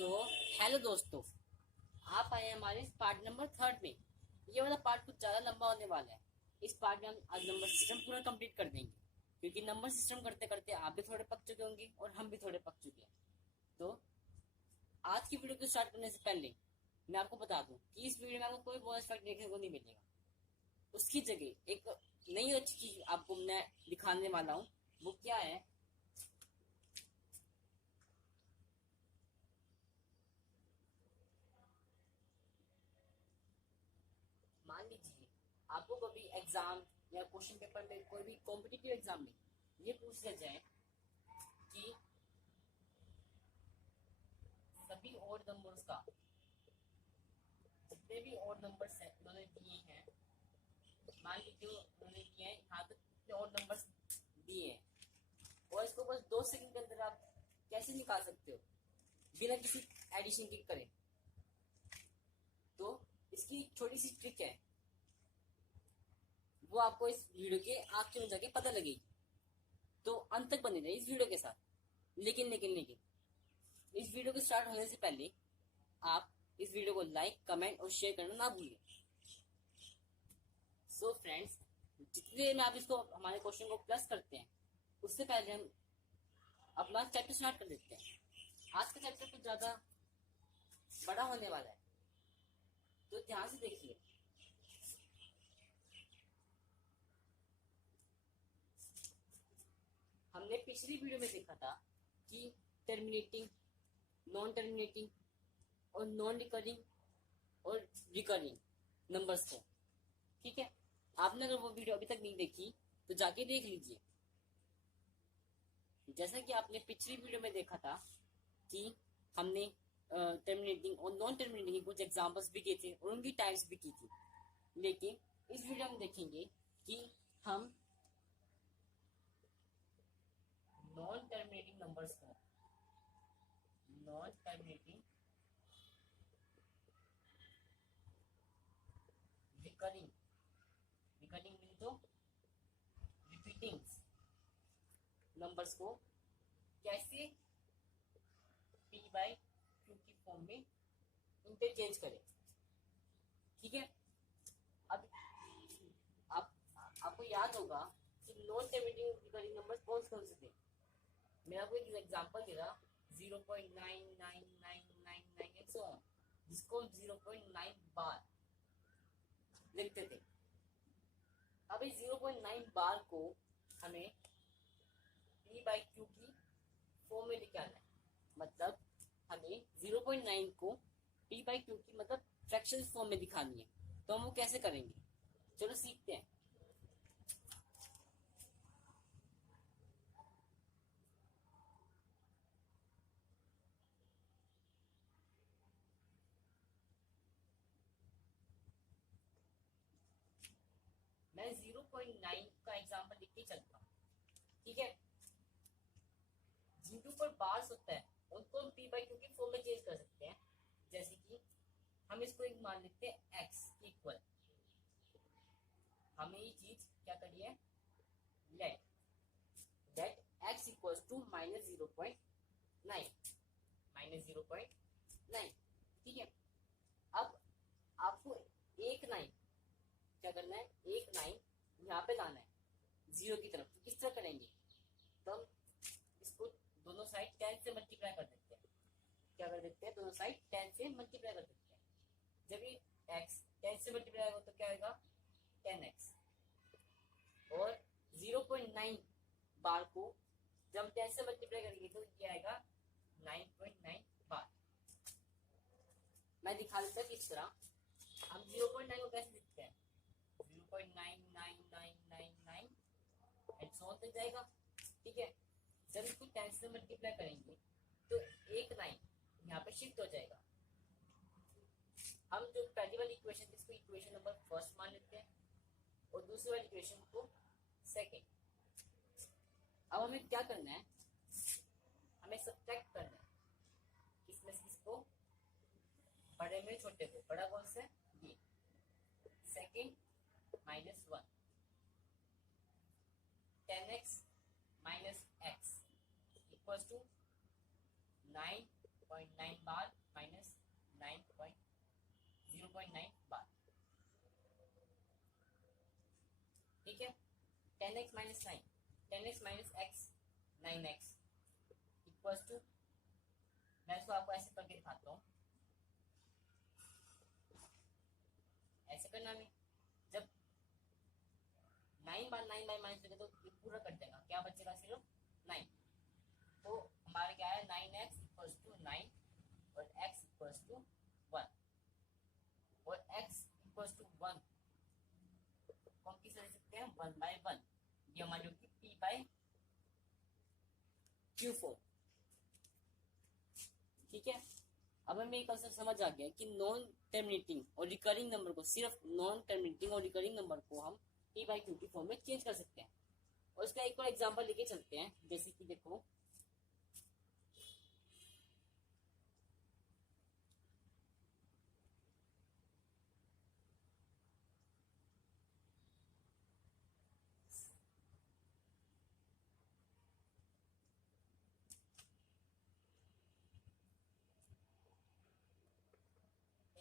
Hello दोस्तों, आप आए हैं हमारे इस पार्ट नंबर 3 में। ये वाला पार्ट कुछ ज़्यादा लंबा होने वाला है। इस पार्ट में हम आज नंबर सिस्टम पूरा कंप्लीट कर देंगे, क्योंकि नंबर सिस्टम करते करते आप भी थोड़े पक चुके होंगे और हम भी थोड़े पक चुके हैं। तो आज की वीडियो को स्टार्ट करने से पहले मैं आपको बता दूं कि इस वीडियो में आपको कोई बोनस फैक्ट देखने को नहीं मिलेगा। उसकी जगह एक नई अच्छी चीज आपको मैं दिखाने वाला हूँ। वो क्या है? मान लीजिए आपको कभी एग्जाम या क्वेश्चन पेपर में, कोई भी कॉम्पिटिटिव एग्जाम में ये पूछ लिया जाए कि सभी ओड नंबर्स का, जितने भी ओड नंबर्स हैं उन्होंने दिए हैं, मान लीजिए उन्होंने दिए हैं यहाँ तक कितने ओड नंबर्स दिए हैं, और इसको बस 2 सेकंड के अंदर आप कैसे निकाल सकते हो बिना किसी एडिशन के करें। तो इसकी छोटी सी ट्रिक है, वो आपको इस वीडियो के आखिर में जाके पता लगेगी। तो अंत तक बने रहे इस वीडियो के साथ। लेकिन इस वीडियो को स्टार्ट होने से पहले आप इस वीडियो को लाइक, कमेंट और शेयर करना ना भूलिए। सो फ्रेंड्स, जितनी देर में आप इसको, हमारे क्वेश्चन को प्लस करते हैं, उससे पहले हम अपना चैप्टर स्टार्ट कर देते हैं। आज का चैप्टर कुछ ज्यादा बड़ा होने वाला है, तो ध्यान से देखिए। हमने पिछली वीडियो में देखा था कि टर्मिनेटिंग, नॉन टर्मिनेटिंग और नॉन रिकरिंग और रिकरिंग नंबर्स को। ठीक है, आपने अगर वो वीडियो अभी तक नहीं देखी तो जाके देख लीजिए। जैसा कि आपने पिछली वीडियो में देखा था कि हमने टर्मिनेटिंग और नॉन टर्मिनेटिंग के कुछ एग्जांपल्स भी किए थे और उनकी टाइप्स भी की थी। लेकिन इस वीडियो में देखेंगे कि हम नॉन टर्मिनेटिंग नंबर्स को, non terminating, recurring, recurring mean तो रिपीटिंग नंबर्स को कैसे पी बाई क्यू की फॉर्म में इंटरचेंज करें। ठीक है, अब आप आपको याद होगा कि नॉन टर्मिनेटिंग रिकरिंग नंबर्स कौन से थे। मैं आपको एक एग्जांपल दे रहा, 0.99999 जिसको 0.9 बार लिखते थे। अब इस 0.9 बार को हमें पी बाई क्यू की फॉर्म में निकालना है। मतलब हमें 0.9 को पी बाई क्यू की मतलब फ्रैक्शन फॉर्म में दिखानी है। तो हम वो कैसे करेंगे, चलो सीखते हैं। मैं 0.9 का एग्जांपल लिख के चलता हूँ। ठीक है, जिनके ऊपर बार्स होता है उनको हम पी बाई क्यू की फॉर्म में चेंज कर सकते हैं। जैसे कि हम इसको एक मान लेते हैं एक्स इक्वल, हमें ये चीज क्या करी है, let that x equals to -0.9, -0.9। ठीक है, अब आपको एक 9 क्या करना है, एक 9 यहाँ पे लाना है जीरो की तरफ। तो किस तरह करेंगे, तो हम इसको दोनों साइड 10 से मल्टीप्लाई कर देते हैं। क्या कर देते हैं, दोनों साइड 10 से मल्टीप्लाई कर देते हैं। जब ये x 10 से मल्टीप्लाई होगा तो क्या आएगा, 10x। और 0.9 बार को जब 10 से मल्टीप्लाई करेंगे तो ये आएगा 9.9 बार। मैं दिखा देता किस तरह। हम 0.9 को कैसे लिखते हैं, 0.99999 एंड सो ऑन तक जाएगा। ठीक है, जब इसको 10 से मल्टीप्लाई करेंगे तो एक 9 यहाँ पे शिफ्ट हो जाएगा। हम जो पहली वाली इक्वेशन, इसको इक्वेशन नंबर फर्स्ट मान लेते हैं और दूसरी वाली इक्वेशन को सेकेंड। अब हमें क्या करना है, हमें सब्ट्रैक्ट करना है किसमें से किसको, बड़े में छोटे को। बड़ा कौन सा है, ये second -1, 10x - x equals to 9.9 बार 10x minus 9, 10x minus x 9x equals to, मैं इसको आपको ऐसे करके दिखाता हूँ। ऐसे करना नहीं, जब 9 बार 9 बार माइनस करेंगे तो ये पूरा कट जाएगा, क्या बचेगा सिर्फ 9। तो हमारा क्या है 9x इक्वल्स टू 9 और x इक्वल्स टू 1 और x इक्वल्स टू 1 को हम किस तरह लिख सकते हैं 1/1, ये हमारी होगी p/q4। ठीक है, अब हमें एक कंसेप्ट समझ आ गया कि नॉन टर्मिनेटिंग और रिकरिंग नंबर को, सिर्फ नॉन टर्मिनेटिंग और रिकरिंग नंबर को हम p/q की फॉर्म में चेंज कर सकते हैं। और इसका एक और एग्जांपल लेके चलते हैं, जैसे कि देखो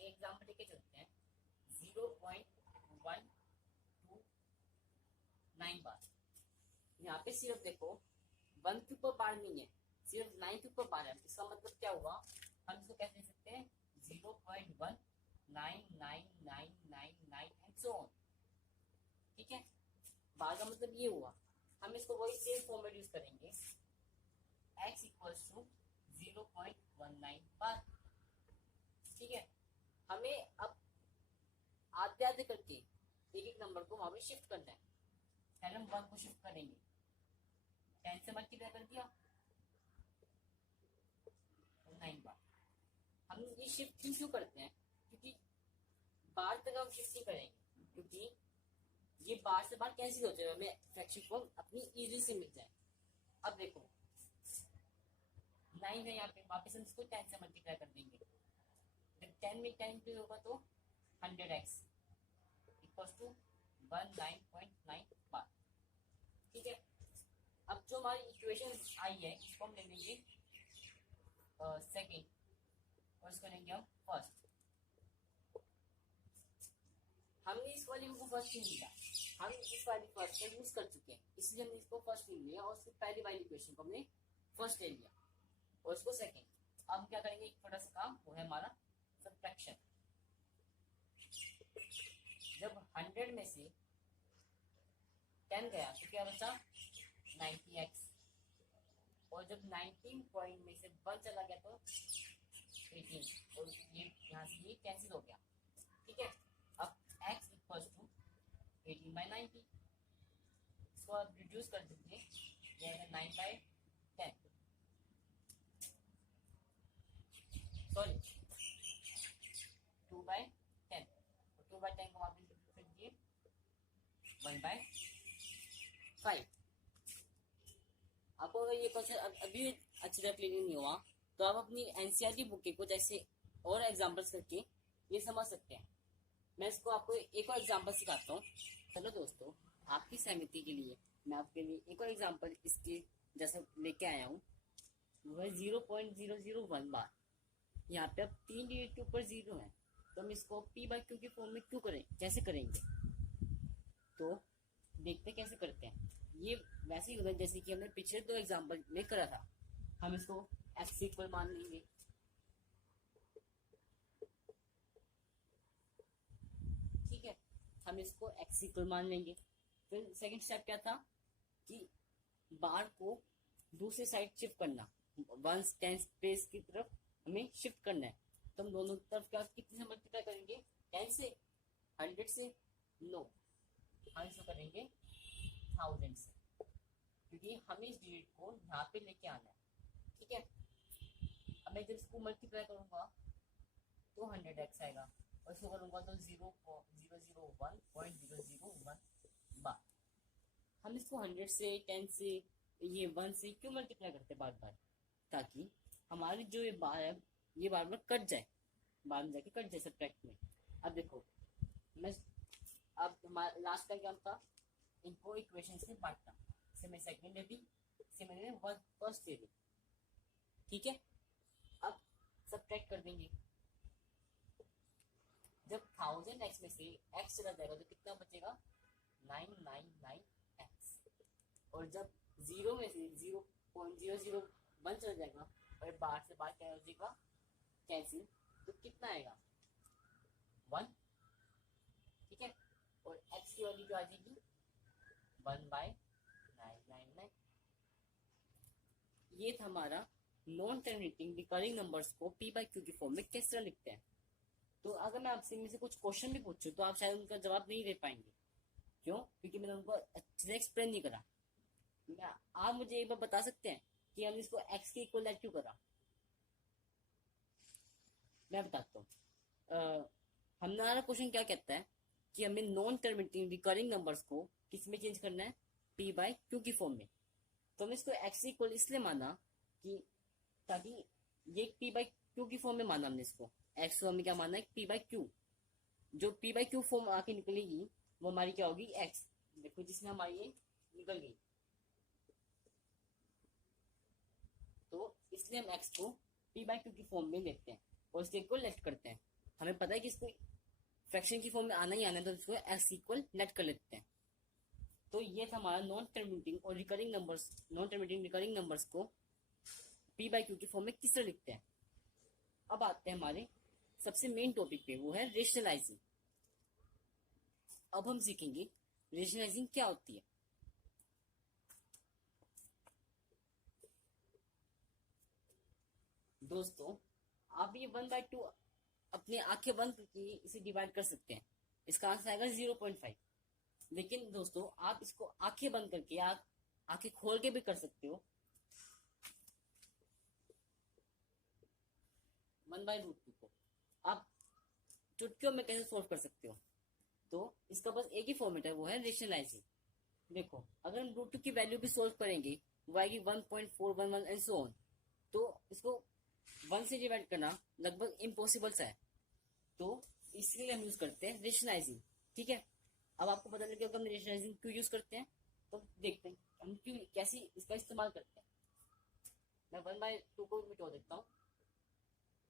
एग्जाम्पल लेके चलते हैं 0.129 बार। यहाँ पे सिर्फ देखो 1 के ऊपर बार नहीं है, सिर्फ 9 के ऊपर बार है। इसका मतलब क्या हुआ, हम इसको कैसे लिख सकते हैं 0.19999 एंड सो ऑन। ठीक है, बार का मतलब ये हुआ। हम इसको वही सेम फॉर्मेट यूज करेंगे, x इक्वल्स टू 0.19 बार। ठीक है, हमें अब आधे आधे करके एक एक नंबर को वहां पे शिफ्ट करना है। पहले हम 1 को शिफ्ट करेंगे, 10 से मल्टीप्लाई कर दिया 9 बार। हम ये शिफ्ट क्यों करते हैं, क्योंकि बार तक हम शिफ्ट नहीं करेंगे, क्योंकि ये बार से बार कैंसिल होते हैं, हमें फ्रैक्शन फॉर्म अपनी इजी से मिल जाए। अब देखो 9 है यहाँ पे, वापस हम इसको 10 से मल्टीप्लाई कर देंगे। जब 10 में 10 पे होगा तो 100x इक्वल्स टू 19.9 बार। ठीक है, अब जो हमारी इक्वेशन आई है इसको हम ले लेंगे सेकेंड और इसको लेंगे हम फर्स्ट। हमने इस वाली को फर्स्ट नहीं लिया, हम इस वाली फर्स्ट को यूज कर चुके हैं, इसलिए हमने इसको फर्स्ट नहीं लिया और उसकी पहली वाली इक्वेशन को हमने फर्स्ट ले लिया और इसको सेकेंड। अब हम क्या करेंगे, एक छोटा सा काम, वो है हमारा सब्ट्रैक्शन। जब 100 में से 10 गया तो क्या बचा 90x, और जब 19 पॉइंट में से 1 चला गया तो 18, और ये यहाँ से ये कैंसिल हो गया। ठीक है, अब x इक्वल्स टू 18/90, इसको आप रिड्यूस कर दीजिए, ये 9/10, सॉरी 2/10, 2/10 को वापस रिड्यूस कर दीजिए 1/5। आपको अगर ये कॉन्सेप्ट अभी अच्छी तरह क्लियर नहीं हुआ तो आप अपनी एनसीईआरटी बुक के कुछ ऐसे और एग्जांपल्स करके ये समझ सकते हैं। मैं इसको आपको एक और एग्जांपल सिखाता हूँ। चलो दोस्तों, आपकी सहमति के लिए मैं आपके लिए एक और एग्जांपल इसके जैसा लेके आया हूँ, वह 0.001 बार। यहाँ पे अब 3 डिजिट के ऊपर 0 है, तो हम इसको p/q की फॉर्म में क्यों करें, कैसे करेंगे, तो देखते कैसे करते हैं। ये वैसे ही होगा जैसे कि हमने पिछले 2 एग्जांपल में करा था। हम इसको x इक्वल मान लेंगे, ठीक है, हम इसको x इक्वल मान लेंगे। फिर सेकंड स्टेप क्या था कि बार को दूसरी साइड शिफ्ट करना, 1 10 स्पेस की तरफ हमें शिफ्ट करना है। तो हम दोनों तरफ क्या कितने से मल्टीप्लाई करेंगे, 10 से, 100 से, नो, हम इसको करेंगे 1000 से, क्योंकि हमें इस डिजिट को यहाँ पे लेके आना है। ठीक है, अब मैं जब इसको मल्टीप्लाई करूंगा तो 100x आएगा और इसको करूंगा तो 0.001 बार। हम इसको 100 से, 10 से, ये 1 से क्यों मल्टीप्लाई करते बार बार, ताकि हमारी जो ये बार है ये बार बार कट जाए, बाद में जाके कट जाए सब्ट्रैक्ट में। अब देखो मैं अब हमारा लास्ट का क्या था, इनको इक्वेशन से बांटना, इसे मैं सेकंड ले दी, इसे मैंने फर्स्ट ले ली। ठीक है, अब सब्ट्रैक्ट कर देंगे। जब 1000x में से x चला जाएगा तो कितना बचेगा 999x। और जब 0 में से 0.001 चला जाएगा और बाहर से बाहर क्या हो जाएगा कैंसिल, तो कितना आएगा 1, ठीक है। और x की वैल्यू क्या आ जाएगी 1/999। ये था हमारा नॉन टर्मिनेटिंग रिकरिंग नंबर्स को p बाई q की फॉर्म में किस तरह लिखते हैं। तो अगर मैं आपसे इनमें से कुछ क्वेश्चन भी पूछूं तो आप शायद उनका जवाब नहीं दे पाएंगे। क्यों? क्योंकि मैंने उनको अच्छे से एक्सप्लेन नहीं करा। आप मुझे एक बार बता सकते हैं कि हमने इसको x के इक्वल क्यों करा? मैं बताता हूँ। हमारा क्वेश्चन क्या कहता है कि हमें नॉन टर्मिनेटिंग रिकरिंग नंबर्स को किस में चेंज करना है, p बाई q की फॉर्म में। तो हमने इसको x इक्वल इसलिए माना कि ताकि ये p बाई q की फॉर्म में माना हमने इसको। x को हमें क्या माना है p बाई q। जो p बाई q फॉर्म आके निकलेगी वो हमारी क्या होगी x। देखो जिसमें हमारी ये निकल गई, तो इसलिए हम x को p बाई q की फॉर्म में लेते हैं और इसके इक्वल लेट करते हैं। हमें पता है कि इसको फ्रैक्शन की फॉर्म में आना ही आना है, तो इसको x इक्वल लेट कर लेते हैं। तो ये था हमारा नॉन टर्मिनेटिंग और recurring numbers, non terminating recurring numbers को p बाई q की फॉर्म में किस तरह लिखते हैं। अब आते हैं हमारे सबसे मेन टॉपिक पे, वो है रेशनलाइजिंग। अब हम सीखेंगे रेशनलाइजिंग क्या होती है। दोस्तों आप ये 1/2 अपनी आंखें बंद करके इसे डिवाइड कर सकते हैं, इसका आंसर आएगा 0.5। लेकिन दोस्तों आप इसको आंखें बंद करके आप आंखें खोल के भी कर सकते हो। 1/√2 को आप चुटकियों में कैसे सोल्व कर सकते हो, तो इसका बस एक ही फॉर्मेट है, वो है रेशनलाइजिंग। देखो अगर हम √2 की वैल्यू भी सोल्व करेंगे वो आएगी 1.411 एंड सो ऑन। तो इसको 1 से डिवाइड करना लगभग इम्पॉसिबल सा है, तो इसलिए हम यूज करते हैं रेशनलाइजिंग, ठीक है। अब आपको पता लग गया हम रेशनलाइजिंग क्यों यूज करते हैं, तो देखते हैं हम क्यों कैसे इसका इस्तेमाल करते हैं। मैं 1/2 को मिटा देता हूँ।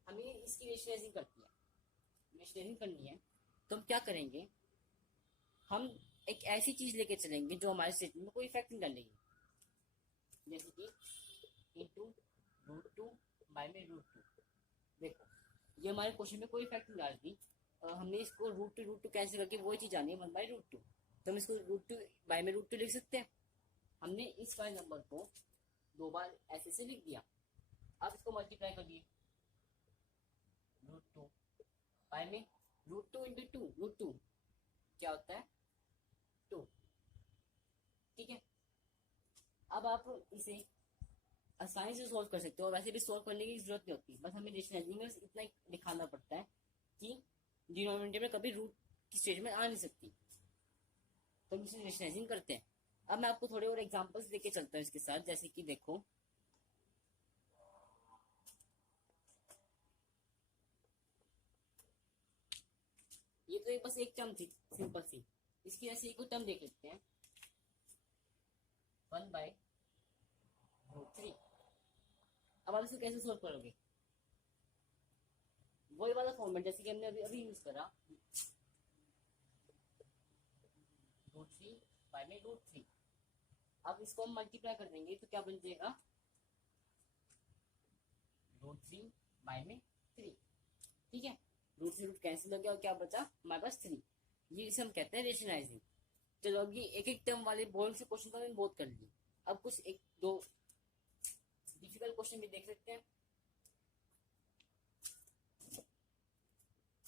हमें इसकी रेशनलाइजिंग करनी है, तो हम क्या करेंगे, हम एक ऐसी चीज लेके चलेंगे जो हमारे स्टेटमेंट में कोई इफेक्ट नहीं डालेगी, जैसे कि इंटू √2 बाय में √2। देखो ये हमारे क्वेश्चन में कोई इफेक्ट नहीं डालती। हमने इसको √2 कैंसिल करके वही चीज आनी है 1/√2, तो हम इसको √2 बाय में √2 लिख सकते हैं। हमने इस वाले नंबर को 2 बार ऐसे से लिख दिया। अब इसको मल्टीप्लाई कर दिए √2 बाय में √2 इंटू √2 क्या होता है 2, ठीक है। अब आप इसे आसानी से सॉल्व कर सकते हो, वैसे भी सॉल्व करने की जरूरत नहीं होती, बस हमें रेशनलाइजिंग में इतना दिखाना पड़ता है कि डिनोमिनेटर में कभी रूट की स्टेज में आ नहीं सकती, तो हम इसे रेशनलाइजिंग करते हैं। अब मैं आपको थोड़े और एग्जांपल्स लेके चलता हूँ इसके साथ, जैसे कि देखो ये तो एक बस एक टर्म थी सिंपल सी, इसकी जैसे एक टर्म देख लेते हैं 1/√3। अब आप इसे कैसे सोल्व करोगे, वही वाला फॉर्मेट जैसे कि हमने अभी अभी यूज करा √3 बाय में √3। अब इसको हम मल्टीप्लाई कर देंगे तो क्या बन जाएगा √3 बाय में 3, ठीक है। √3 कैंसिल हो गया और क्या बचा हमारे पास 3। ये इसे हम कहते हैं रेशनलाइजिंग। चलो अब ये एक एक टर्म वाले बोर्ड से क्वेश्चन तो हमने बहुत कर लिए, अब कुछ एक दो डिफिकल्ट क्वेश्चन भी देख सकते हैं,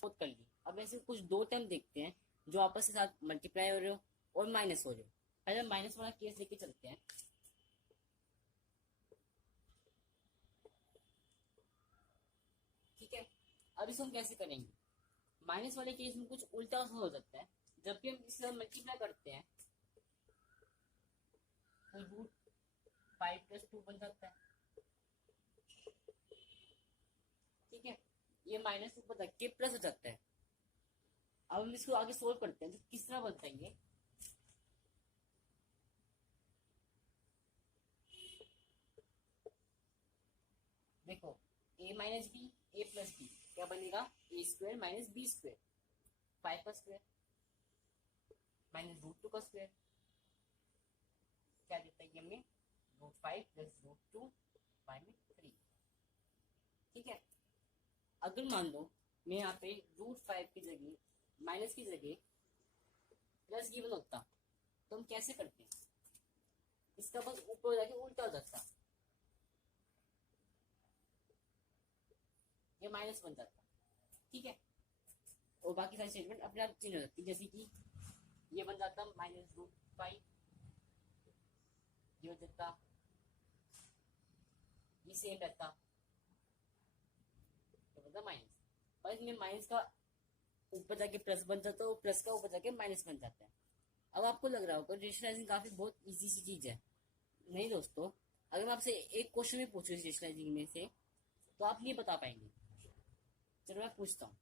बहुत कर ली। अब ऐसे कुछ दो टर्म देखते हैं जो आपस के साथ मल्टीप्लाई हो रहे हो और माइनस हो रहे हो। पहले माइनस वाला केस लेके चलते हैं। ठीक है, अब इसको हम कैसे करेंगे, माइनस वाले केस में कुछ उल्टा हो सकता है। जब भी हम इससे मल्टीप्लाई करते हैं तो √5 + 2 बन सकता है, ठीक है। ये माइनस ऊपर तक के प्लस हो जाता है। अब हम इसको आगे सोल्व करते हैं तो किस तरह बनता है ये, देखो a minus B a plus B क्या बनेगा a² माइनस b², 5 का स्क्वायर माइनस √2 का स्क्वायर क्या देता है ये हमें √5 प्लस √2 बाय में 3। ठीक है, अगर मान लो मैं यहाँ पे √5 की जगह माइनस की जगह प्लस गिवन होता तो हम कैसे करते हैं, इसका बस ऊपर जाके उल्टा हो जाता, ये माइनस बन जाता। ठीक है, और बाकी सारी स्टेटमेंट अपने आप चेंज हो जाती, जैसे कि ये बन जाता -√5, ये हो जाता, ये सेम रहता, तो मतलब माइनस, पर इसमें माइनस का ऊपर जाके प्लस बन जाता है और प्लस का ऊपर जाके माइनस बन जाता है। अब आपको लग रहा होगा रेशनलाइजिंग काफी बहुत इजी सी चीज है। नहीं दोस्तों, अगर मैं आपसे एक क्वेश्चन में पूछूं इस रेशनलाइजिंग में से तो आप नहीं बता पाएंगे। चलो मैं पूछता हूँ,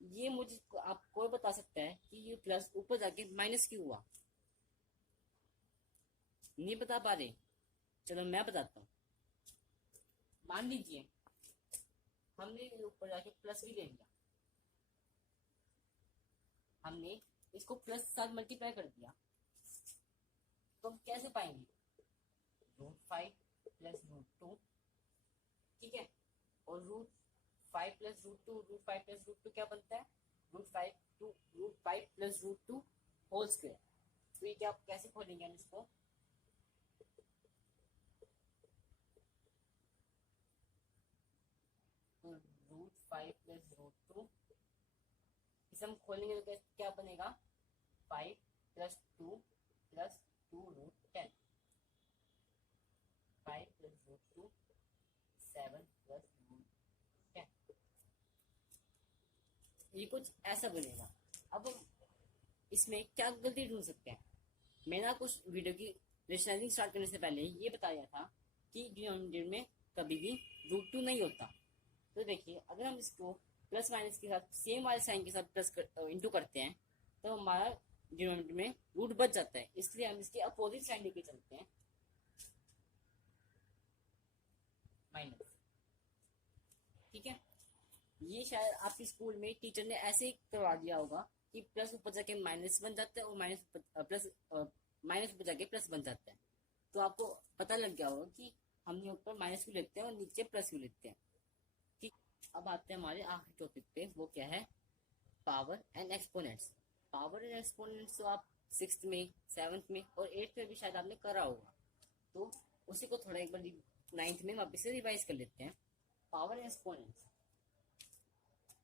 ये मुझे आप कोई बता सकता है कि ये प्लस ऊपर जाके माइनस क्यों हुआ? नहीं बता पा रहे? चलो मैं बताता हूँ। मान लीजिए हमने ऊपर जाके प्लस भी ले लिया, हमने इसको प्लस के साथ मल्टीप्लाई कर दिया, तो हम कैसे पाएंगे √5 प्लस √2। ठीक है, और √5 प्लस √2 क्या बनता है √5 प्लस √2 होल स्क्वायर। तो ये क्या आप कैसे खोलेंगे हम इसको, तो √5 प्लस √2 इसे हम खोलेंगे तो क्या बनेगा 5 प्लस 2 प्लस 2√10, 5 प्लस √2 7 प्लस √10, ये कुछ ऐसा बनेगा। अब हम इसमें क्या गलती ढूंढ सकते हैं? मैंने कुछ वीडियो की रेशनलाइजिंग स्टार्ट करने से पहले ये बताया था कि डिनोमिनेटर में कभी भी √2 नहीं होता। तो देखिए, अगर हम इसको प्लस माइनस के साथ सेम वाले साइन के साथ प्लस इंटू करते हैं तो हमारा डिनोमिनेटर में रूट बच जाता है, इसलिए हम इसके अपोजिट साइन लेके चलते हैं माइनस। ठीक है, ये शायद आपके स्कूल में टीचर ने ऐसे ही करवा दिया होगा कि प्लस ऊपर जाके माइनस बन जाता है और माइनस ऊपर जाके प्लस बन जाता है। तो आपको पता लग गया होगा कि हमने ऊपर माइनस क्यों लिखते हैं और नीचे प्लस क्यों लिखते हैं। ठीक, अब आते हैं हमारे आखिरी टॉपिक पे, वो क्या है power and exponents. Power and exponents तो आप 6th में 7th में और 8th में भी शायद आपने करा होगा, तो उसी को थोड़ा एक बार 9th में वापस से रिवाइज कर लेते हैं। पावर एंड एक्सपोनेंट्स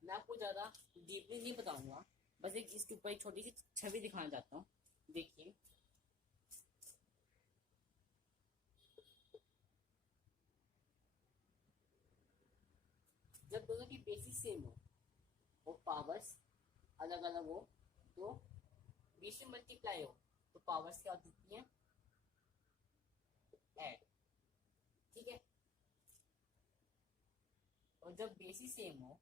मैं आपको ज़्यादा डीपली नहीं बताऊंगा, बस एक इसके ऊपर एक छोटी सी छवि दिखाना चाहता हूँ। देखिए, जब दोनों की बेसिस सेम हो और पावर्स अलग अलग हो तो बीच में मल्टीप्लाई हो तो पावर्स क्या होती हैं ऐड। ठीक है, और जब बेसिस सेम हो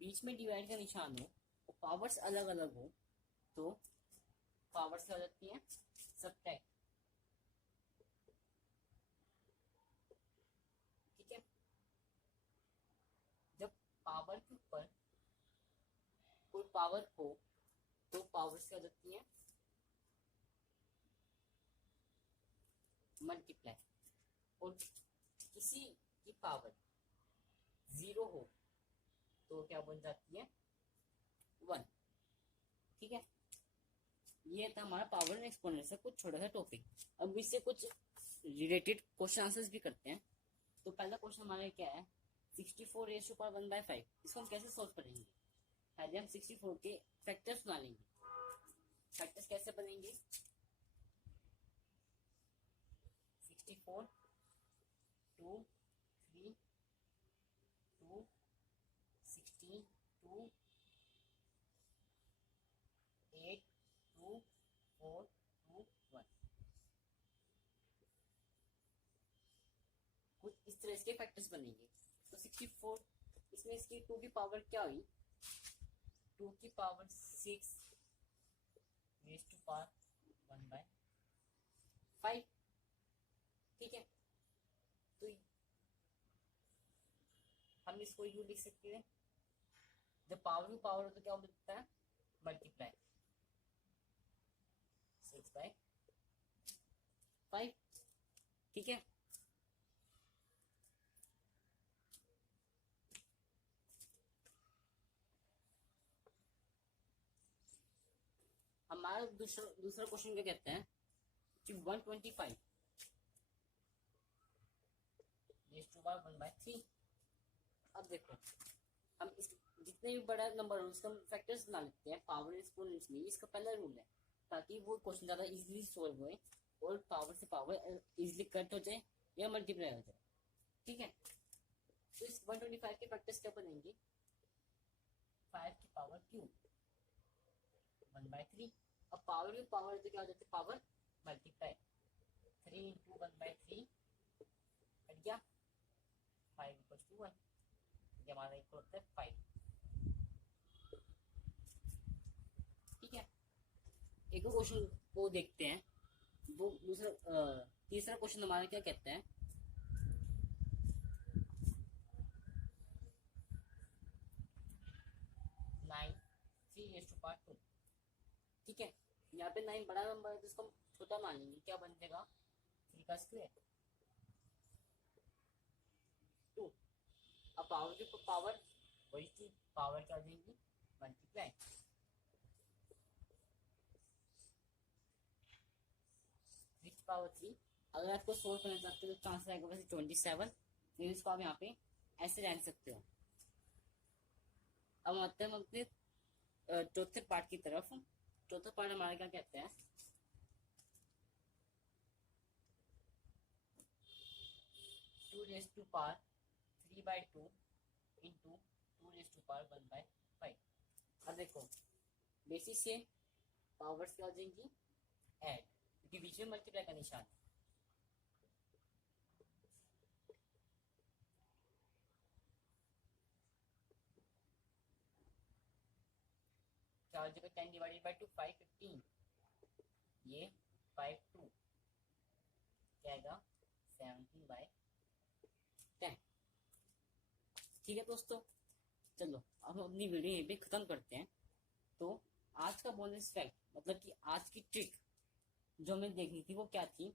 बीच में डिवाइड का निशान हो और पावर्स अलग अलग हो तो पावर्स क्या हो जाती हैं सब्ट्रैक्ट। ठीक है, जब पावर के ऊपर कोई पावर हो तो पावर्स क्या हो जाती हैं मल्टीप्लाई, और किसी की पावर 0 हो तो क्या बन जाती है 1। ठीक है, ये था हमारा पावर एंड एक्सपोनेंट्स का कुछ छोटा सा टॉपिक। अब इससे कुछ रिलेटेड क्वेश्चन आंसर्स भी करते हैं। तो पहला क्वेश्चन हमारा क्या है 64 रेज़ टू पावर 1/5, इसको हम कैसे सॉल्व करेंगे? पहले हम 64 के फैक्टर्स बना लेंगे। फैक्टर्स कैसे बनेंगे 64 2 3 2 16 2 8 2 4 2 1, कुछ इस तरह के फैक्टर्स बनेंगे। तो 64 इसमें इसकी 2 की पावर क्या हुई 2 की पावर 6 रेज़ टू पावर 1/5। ठीक है, तो हम इसको यू लिख सकते हैं, जब पावर में पावर हो तो क्या होता है मल्टीप्लाई। 6/5, ठीक है। हमारा दूसरा क्वेश्चन क्या कहते हैं कि 125 रेज़ टू पावर 1/3। अब देखो, हम इस जितने भी बड़ा नंबर हो उसका फैक्टर्स बना लेते हैं पावर एक्सपोनेंशियली, इसका पहला रूल है, ताकि वो क्वेश्चन ज़्यादा इजीली सॉल्व होए और पावर से पावर इजीली कट हो जाए या मल्टीप्लाई हो जाए, ठीक है। तो इस 125 के फैक्टर्स क्या बनेंगे, 5 की पावर क्यूब 1/3। अब पावर की पावर तो क्या हो जाती है, पावर मल्टीप्लाई, 3 × 1/3 कट गया, 5 = 1, ये हमारा इक्वल होता है 5, ठीक है। एक क्वेश्चन वो देखते हैं, वो तीसरा क्वेश्चन हमारा क्या कहता है, 9 3/2, ठीक है। यहाँ पे 9 बड़ा नंबर है तो इसको हम छोटा मान लेंगे, क्या बन जाएगा 3 का स्क्वायर 2। अब पावर की पावर वही थी, पावर क्या देंगी मल्टीप्लाई, 3 की पावर 3। अगर आपको सोल्व करना चाहते हो तो आंसर आएगा वैसे 27, लेकिन इसको आप यहाँ पे ऐसे रह सकते हो। अब आते हैं हम अपने चौथे पार्ट की तरफ। चौथा पार्ट हमारा क्या कहते हैं, 2 3/2 इंटू 2 1/5। अब देखो बेसिस से पावर्स क्या हो जाएंगी ऐड, क्योंकि बीच में मल्टीप्लाई का निशान है। क्या हो जाएगा 10/2 5 15, ये 5 2 क्या आएगा 17/10, ठीक है दोस्तों। चलो अब हम अपनी वीडियो यहीं पे खत्म करते हैं। तो आज का बोनस फैक्ट मतलब कि आज की ट्रिक जो हमें देखनी थी वो क्या थी,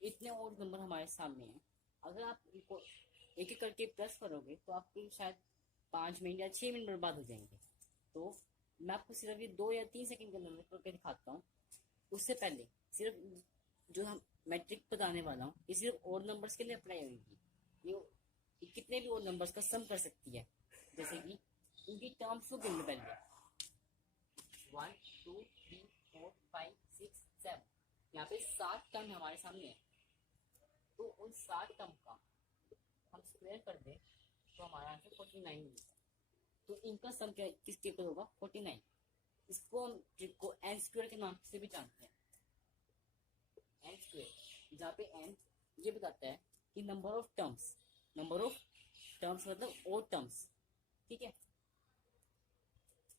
इतने और नंबर हमारे सामने हैं, अगर आप इनको एक एक करके प्लस करोगे तो आपके शायद 5 मिनट या 6 मिनट बर्बाद हो जाएंगे। तो मैं आपको सिर्फ ये 2 या 3 सेकंड के अंदर करके दिखाता हूँ। उससे पहले सिर्फ जो हम मैट्रिक बताने वाला हूँ ये सिर्फ और नंबर्स के लिए अप्लाई होगी, ये कितने भी और नंबर्स का सम कर सकती है। जैसे कि उनकी टर्म्स को गिन लो पहले, 1 2 3 4 5 6 7, यहाँ पे 7 टर्म हमारे सामने है। तो उन 7 टर्म का हम स्क्वायर कर दें तो हमारा आंसर 49 मिलेगा। तो इनका सम क्या किसके इक्वल होगा 49। इसको हम ट्रिक को एन स्क्वायर के नाम से भी जानते हैं, एन स्क्वायर, जहाँ पे एन ये बताता है कि नंबर ऑफ टर्म्स मतलब और टर्म्स, ठीक है।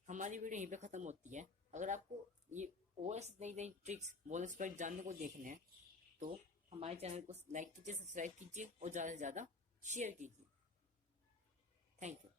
हमारी वीडियो यहीं पे खत्म होती है। अगर आपको ये और ऐसी नई नई ट्रिक्स बोनस पॉइंट जानने को देखने हैं तो हमारे चैनल को लाइक कीजिए, सब्सक्राइब कीजिए और ज़्यादा से ज़्यादा शेयर कीजिए। Thank you.